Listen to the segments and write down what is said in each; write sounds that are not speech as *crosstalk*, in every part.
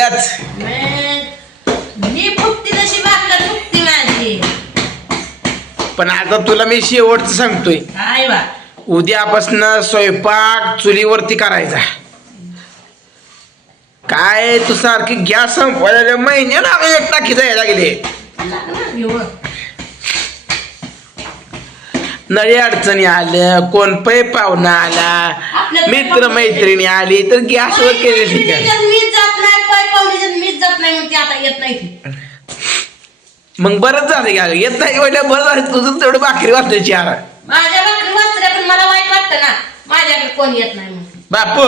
माझी. पण आता तुला मी शेवटचं सांगतोय. उद्यापासनं स्वयंपाक चुलीवरती करायचा. काय तू सारखी गॅस संपवायला महिन्याला एक टाकी जायला गेले नळी अडचणी आल्या कोण पै पाहुणा आला मित्र मैत्रिणी आली तर गॅसवर केले येत नाही मग बरंच झालं की अगं. येत नाही म्हटलं बरं झालं तुझं तेवढं भाकरी वाचायची यार माझ्या भाकरी वाचल्या पण मला वाईट वाटतं ना. माझ्याकडे कोण येत नाही म्हणून. बाप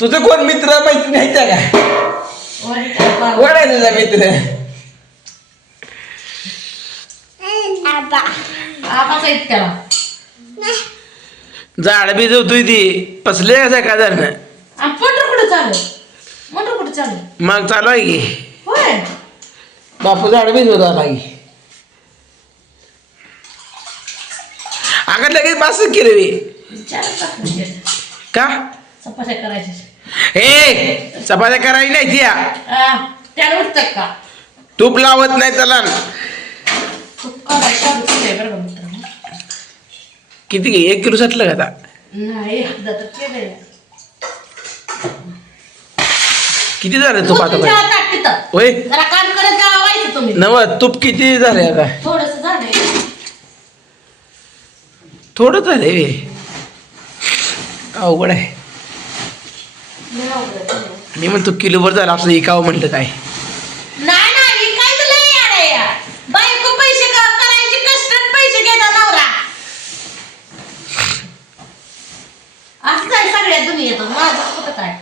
तुझं कोण मित्र मैत्रिणी आहेत का? वाईट आहे बाबा. कोण आहे तुझा मित्र? आबाच आहेत त्याला झाड भिजवतोय ती. पसले कसं का आणि मोटर कुठं चालू मोटर कुठं चालू मग चालू आहे की? बापू झाड भिजवत आला की अगं लगेच पास केलं दे. का? चपात्या करायच्या. हे चपात्या करायची नाही त्याला उठतात का? तूप लावत नाही त्याला. चालू किती एक किलो साठलं का आता? किती झालं तूप आता. होय? काम करत तुम्ही. नव तूप किती झाले आता? थोडस झालंय. थोडं झाले अवघड आहे. लय अवघड आहे. मी म्हणतो किलोभर झालं असं इकावं म्हटलं काय नाही नाही काय तुला यार आहे यार बायको पैसे क- करायचे कष्टात पैसे घेता नवरा असं आहे सगळ्या दुनियेत माझं कुठं काय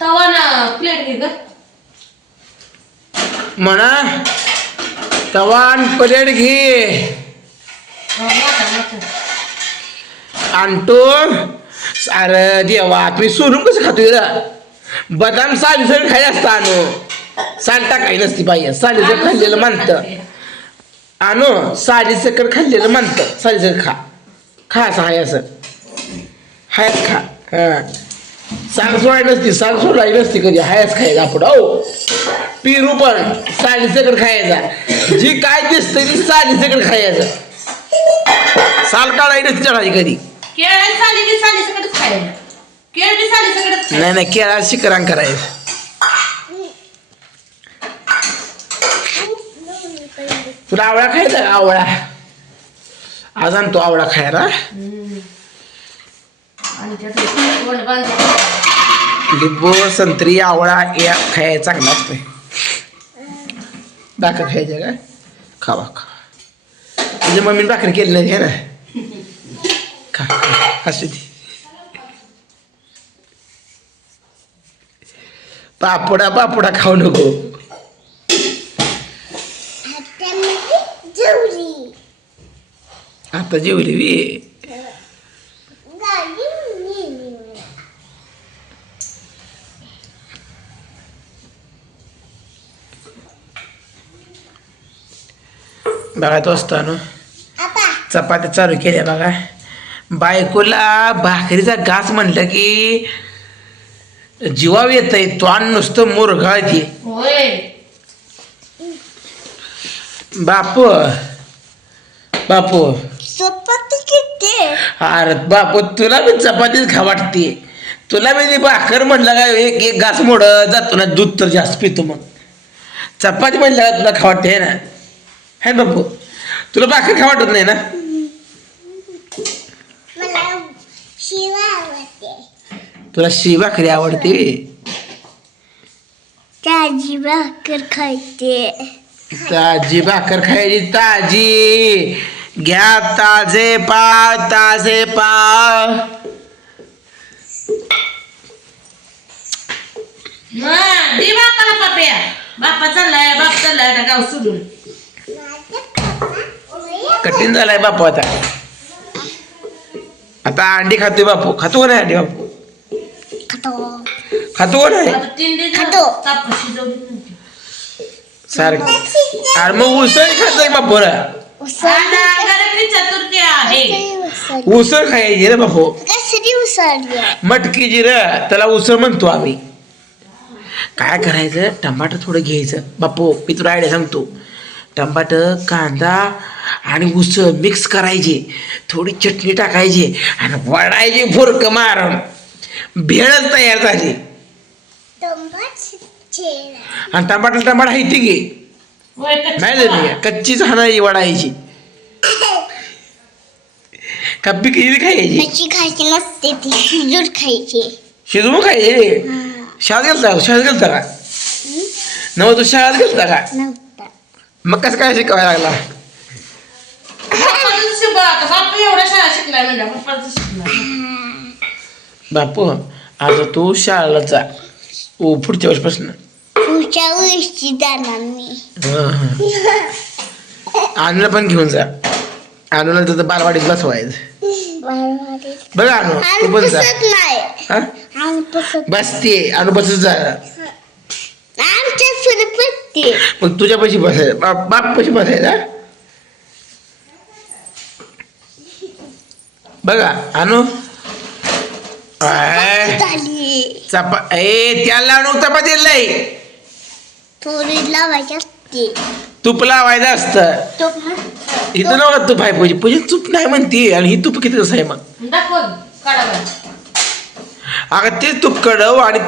तवा ना प्लेट घे ग म्हणा तवान प्लेट घे. आणतो. अरे देवा तुम्ही सोडून कसं खातोय रा? बदाम सालीसर खाय असता आणू. साल टाकाय नसती पाहिजे सालीसर खाल्लेलं मानतं. आणू सालीसकर खाल्लेलं मानतं. सालीसर खा. खा असं हाय असं. हायच खा. हा. साल सोडाय नसती साल सोडायची नसती कधी हायच खायचं आपण हो. पिरू पण सालीसकड खायचा. जी काय दिसतं ती सालीसकड खायचं. साल काढायची नसती चढायची कधी. केळ साली बी साली सकटच खायला केळ बी साली सकटच खायला नाही नाही केळा शिकरांग करायचं. तुला आवळा खायचा का? आवळा. आज आणतो आवळा खायला. आणि त्याचं तोंड बांधून लिंबू संत्री आवळा या खायला चांगला असतोय भाकर खायच्या का? खावा खावा. तुझ्या मम्मीने भाकरी केली नाही आहे ना. खा असू दे. पापडा पापडा खाऊ नको. आता जेवली वी. बघा तो असतो ना आता चपात्या चालू केल्या बघा. बायकोला भाकरीचा घास म्हटलं की जीवाव येत आहे तो आणि नुसतं मुरगाळती होय. बापू बापू. चपाती किती? अरे बापू तुला बी चपातीच खा वाटते. तुला बी ती भाकर म्हटलं का एक एक घास मोड जातो ना दूध तर जास्त पितो मग. चपाती म्हटलं का तुला खा वाटते है ना? है. ना बापू तुला भाकर खा वाटत नाही ना? मला शिवा आवडते. तुला शी भाकरी आवडते? ताजी भाकर खायते ताजी भाकर खायची ताजी. घ्या ताजे पाव ताजे पाव हा, बापा चाललाय बाप चाललाय गाव सोडून. कठीण झालाय बापू आता. आता अंडी खातोय बापू. खातो का नाही अंडी बापू? खातो. नाही. सारखं अरे मग उसळ खातोय बापू रा उसळ खायची रे बापू. मटकी जिर त्याला उसळ म्हणतो आम्ही. काय करायचं? टमाटर थोडं घ्यायचं. बापू मी तुला आयडिया सांगतो. टमाटर कांदा आणि उसळ मिक्स करायची. थोडी चटणी टाकायची आणि वडायची फुरक मारून. भेळच तयार झाली. आणि टमाटर टमाटर आहे ती कच्ची *laughs* नाही पोहा. कच्चीच हाणायची वडायची. का पिकलेली खायची? खायची नसते ती शिजून खायची. शिजवून खायची? शाळेत गेलता का? शाळेत गेलता का? नव तू शाळेत गेलता का? नव्हता. मग कसं काय शिकवायला लागला. बाप एवढा शाळा शिकलाय म्हणजे पप्पाचं शिकलाय बापू आता तू शाळेला जा. ओ पुढच्या वर्षीपासून. पुढच्या वर्षी जाणार मी. अनुला पण घेऊन जा. अनुला तिथं बालवाडीत बसवायचं. बघा अनु तू पण जा. नाही. हा? आणि बसते अनु बसत जा. पत्ते मग तुझ्या पैसे बसायचं. बाप बाप पैसे बसायचा बघा अनु. आय, झाली. चपा ए त्याला लावून चपाती लय थोडी लावायची असते. तूप लावायचं असतं. तो इथं नव्हतं तूप आहे पूजी. पूजी तूप नाही म्हणते. आणि ही तूप किती कसं आहे मग? दाखव काढा बरं. अगं ते तूप कडव आणि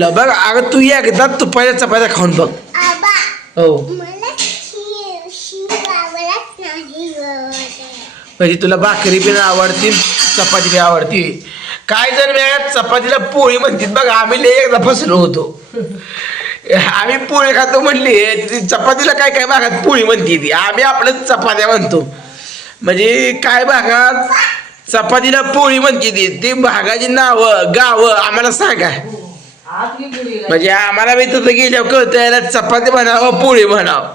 लाव. बघ अगं तू एकदा तुपाच्या चपात्या खाऊन बघ. आबा हो. मला शिव शिव आवडत. नाही म्हणजे तुला भाकरी पण आवडती चपाती बी आवडती. काय जण वेळात चपातीला पोळी म्हणतात बघ आम्ही लय एकदा फसलो होतो. आम्ही पोळी खातो म्हणली ती चपातीला काय काय भागात पोळी म्हणते ती. आम्ही आपलं चपात्या म्हणतो. म्हणजे काय भागात? चपातीला पोळी म्हणते ती. ती भागाची नावं गावं आम्हाला सांगा. म्हणजे आम्हाला बी तिथं गेल्यावर कळतं याला चपाती म्हणावं पोळी म्हणावं.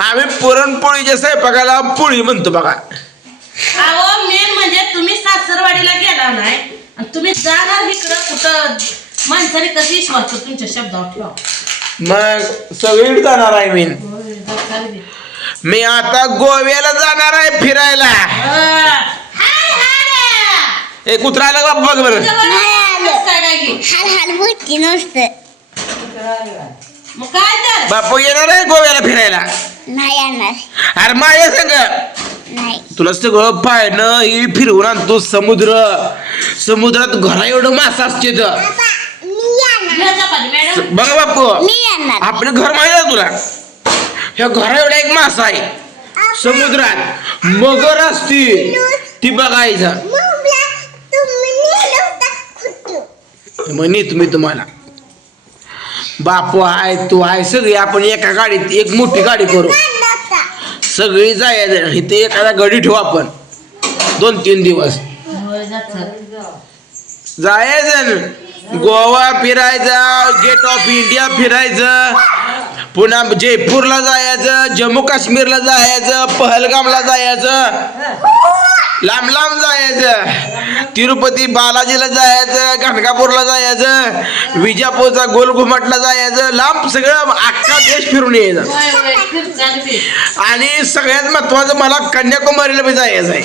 आम्ही पुरणपोळीच्या स्वयंपाकाला पोळी म्हणतो बघा. अहो मेन म्हणजे तुम्ही सासरवाडीला गेला नाही आणि तुम्ही जाणार इकडं कुठं माणसाने कधी विश्वास तुमच्या शब्दावर ठेवा मग सगळीकडे जाणार आहे मी होय, जाऊ दे. मी आता गोव्याला जाणार आहे फिरायला. हे कुत्रायला का बघ बरं? हाल हाल बोलती नसतं. मग काय तर? बापू येणार आहे गोव्याला फिरायला? नाही येणार. अरे माझ्या संग. नाही. तुला सगळं पाहणं ही फिरवून आणतो समुद्र. समुद्रात घरा एवढं मासा असते तर. मी येणार. मॅडम. बघ बापू मी येणार. आपलं घर माहिती आहे तुला? ह्या घरा एवढा एक मासा आहे. समुद्रात मगर असती ती बघायचं तुम्ही नेलं होतं खुटू म्हणे तुम्ही तुम्हाला बापू आहे तू आहे सगळी आपण एका गाडीत एक मोठी गाडी करू. सगळी जायचं इथे एखादा गडी ठेवू आपण. दोन तीन दिवस. जायचं गोवा फिरायचा गेट ऑफ इंडिया फिरायचं. पुन्हा जयपूरला जायचं जम्मू काश्मीरला जायचं पहलगामला जायचं. लांब लांब जायचं. तिरुपती बालाजीला जायचं गणगापूरला जायचं विजापूरचा गोलघुमटला जायचं. लांब सगळं अख्खा देश फिरून यायचं. आणि सगळ्यात महत्वाचं मला कन्याकुमारीला बी जायचं आहे.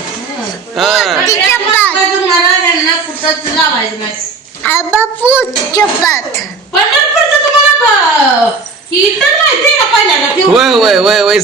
होय होय होय होय